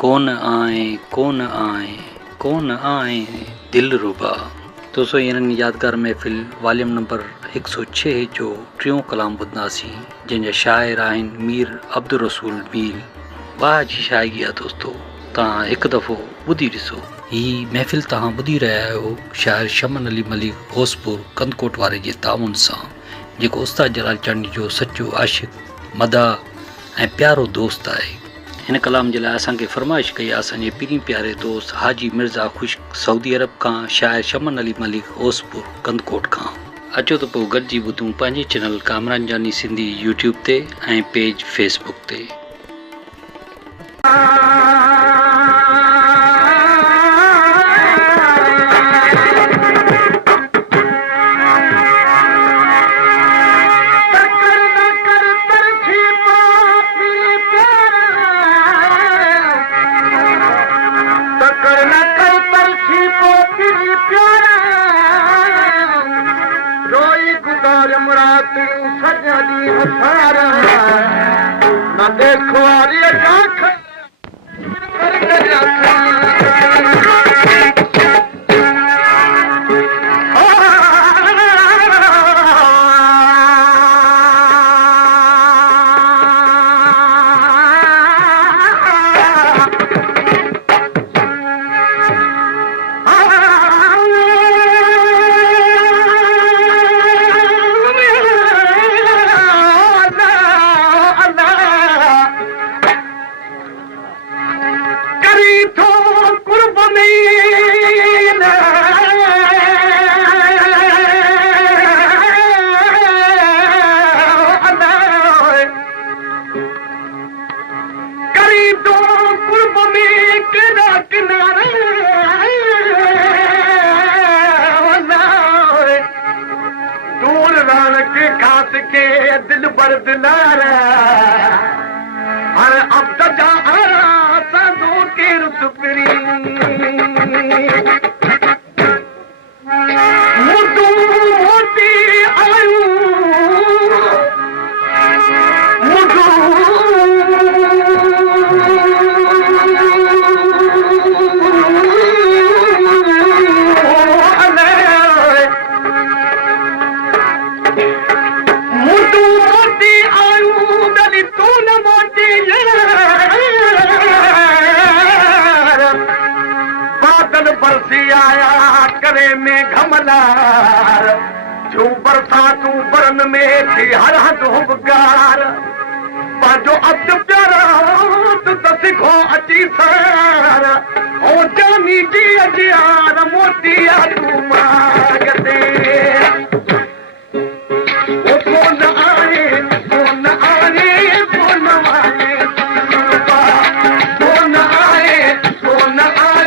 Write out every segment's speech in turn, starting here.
कौन आए दिल रुबा। दोस्तों इन्हनि यादगार महफ़िल वॉल्यूम नंबर 106 जो टियों कलाम ॿुधंदासीं जंहिंजा शाइर आहिनि मीर अब्दुल रसूल मीर। वाह जी शाइरी आहे दोस्तों, तव्हां हिकु दफ़ो ॿुधी ॾिसो। ही महफ़िल तव्हां ॿुधी रहिया आहियो शाइर शमन अली मलिक होसपुर कंदकोट वारे जे ताउन सां, जेको उस्ताद जलाल चंद जो सचो आशिक़ मदाह ऐं प्यारो दोस्त आहे। हिन कलाम जे लाइ असांखे फरमाइश कई आहे असांजे पीरी प्यारे दोस्त हाजी मिर्ज़ा खुश्क सऊदी अरब खां शाइर शमन अली मलिक होसपुर कंदकोट खां। अचो त पोइ गॾिजी ॿुधूं पंहिंजे चैनल कामरान जानी सिंधी यूट्यूब ते ऐं पेज फेसबुक ते। देखो दिल बर दिलार अब जा साधो के रुतपरी मुदू मोती आयू मुदू बरसी आया करे में घमलार जो बरसातू बरन में थी हर हद हुबगार पाजो अब्द प्यारा तो सिखो अची सार ओ जानी जी अजियार मोतिया तू मांगते ओ कौन आए कौन आए कौन आए कौन आए कौन आए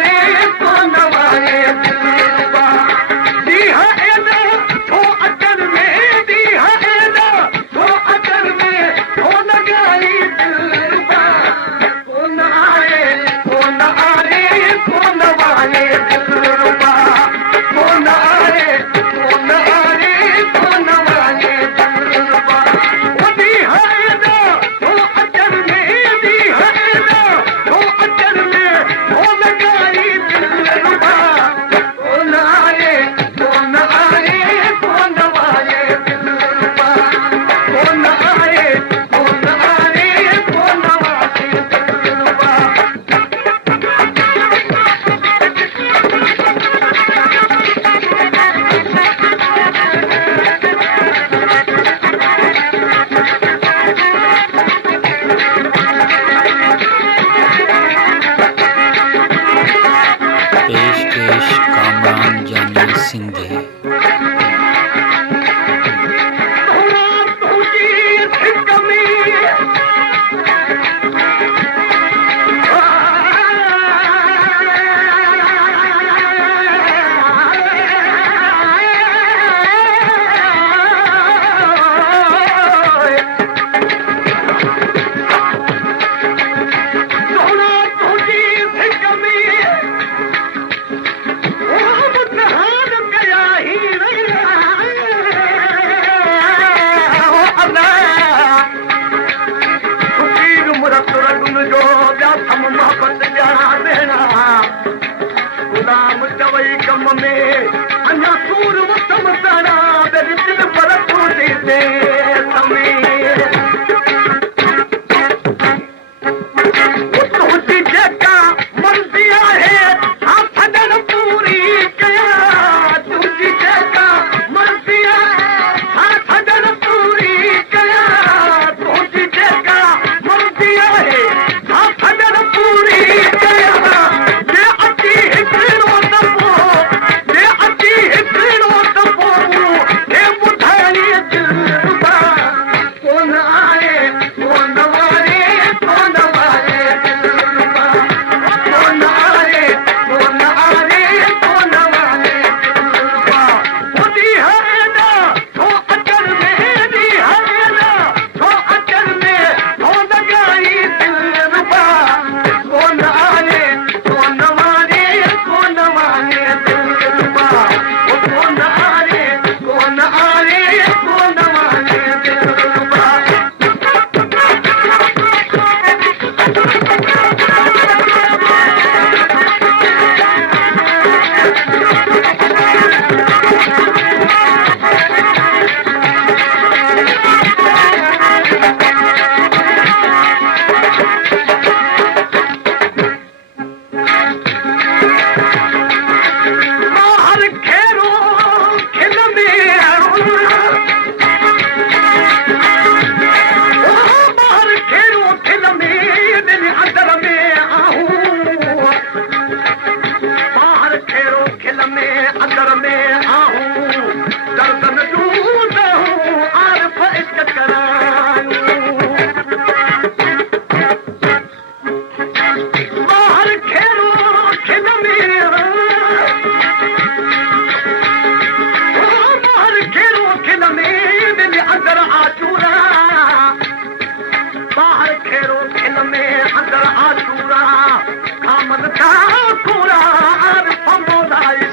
कामरान जानी सिंधी। मोहब्बत में अञा सूर वतम तारा दिल दिल पर पूरी दे समय तुझी जेका मर्ज़ी आहे हाँ भॼन पूरी कया तुझी जेका मर्ज़ी आहे हाँ भॼन पूरी कया तुझी जेका मर्ज़ी आहे हाँ भॼन पूरी कया जे अची हिकिड़ो दफ़ो जे अची हिकिड़ो दफ़ो हे ॿुधाई दिलरुबा कोन आहे कोन वारे कोन वारे दिलरुबा कोन आहे कोन आहे कोन वारे दिलरुबा खुदी है ना तो अचर में दी है ना तो अचर में हो लॻाई दिलरुबा कोन आहे कोन वारे कोन वारे दिलरुबा कोन आहे कोन आहे कोन वारे दिलरुबा बाहर खेरो खिल में बाहर खेरो खिल में दिल अंदर में आहूं बाहर खेरो खिल में अंदर में आहूं गर्दन दूध हूँ आरफ इश्क करायूं बाहर खेरो खिल में बाहर खेरो खिल में दिल अंदर आचूरा बाहर खेरो खिल में अंदर आचूरा कामन का पूरा आर फमोदाई